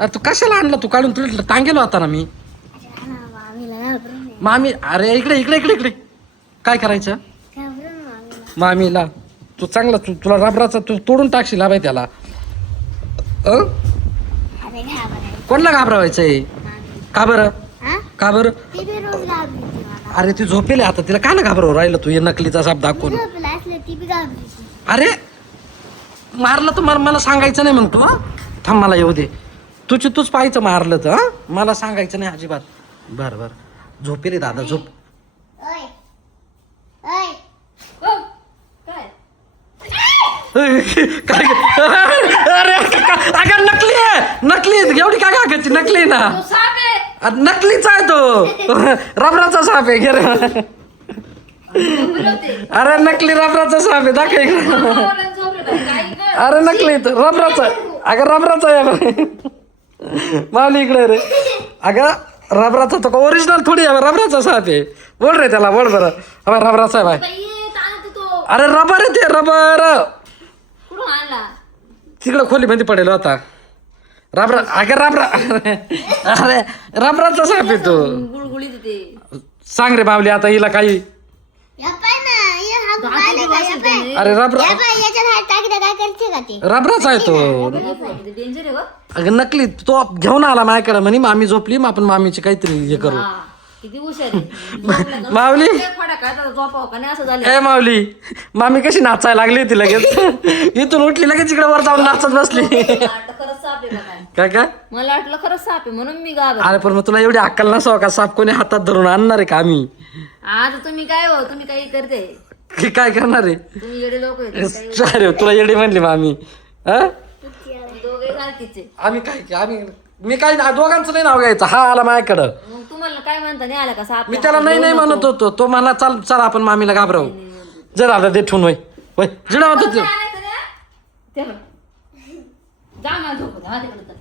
अरे तू कशाला आणला तू काढून तुला टांगेलो होता ना मी. मामी अरे इकडे इकडे इकडे इकडे काय करायचं मामीला. तू चांगला तुला रबराचा तू तोडून टाकशील हा बाई त्याला. कोणला घाबरावायचंय का बरं का बरं. अरे ती झोपेल आता तिला काय ना घाबरव राहिलं तू हे नकलीचा साप दाखवून. अरे मारलं तर मला सांगायचं नाही म्हणतो हा. थांब मला येऊ दे तुझी तूच पाहायचं मारलं तर हा मला सांगायचं नाही अजिबात. बरं बरं झोपेले दादा झोप. काय अरे अगं नकली आहे नकली एवढी काय काकाची नकली ना. नकलीचा आहे तो रबराचा साप आहे गे. अरे नकली रबराचा साप आहे दाखव. अरे नकली रबराचा अगं रबराचा आहे मावली इकडे रे. अगं रबराचा तो का ओरिजिनल थोडी आहे रबराचा साप आहे. बोल रे त्याला बोल बरं अबा रबराचा आहे बाय. अरे रबर आहे ते रबर तिकडं खोली मध्ये पडेल होता. रबरा अगं रबरा अरे रबराचा साप आहे तो. सांग रे बावली आता हिला काही. अरे रबरा रबराचा आहे तो. अगं नकली तो घेऊन आला माझ्याकडे म्हणे मामी झोपली मग आपण मामीची काहीतरी हे करू. माऊली ए माऊली मामी कशी नाचायला लागली ती लगेच इथून उठली लगेच इकडे वर जाऊन नाचत बसली. काय काय मला वाटलं खरंच साप आहे म्हणून मी घाबरले. अरे पण मग तुला एवढी अक्कल नसावं का साप कोणी हातात धरून आणणार आहे का आम्ही. आज तुम्ही काय हो तुम्ही काही करते काय करणार आहे तुम्ही येडे लोक अरे तुला येडी म्हणली मामी दोघे सारखीचे. आम्ही काय आम्ही मी काही दोघांचं नाही नाव घ्यायचं हा आला माझ्याकडं. मग तुम्हाला काय म्हणता नाही आला का साप. मी त्याला नाही नाही म्हणत होतो तो मला चल चल आपण मामीला घाबरावू. जर आला दे ठेवून वय वय जिडा म्हणतो जा मला झोपू दे. हा तिकडे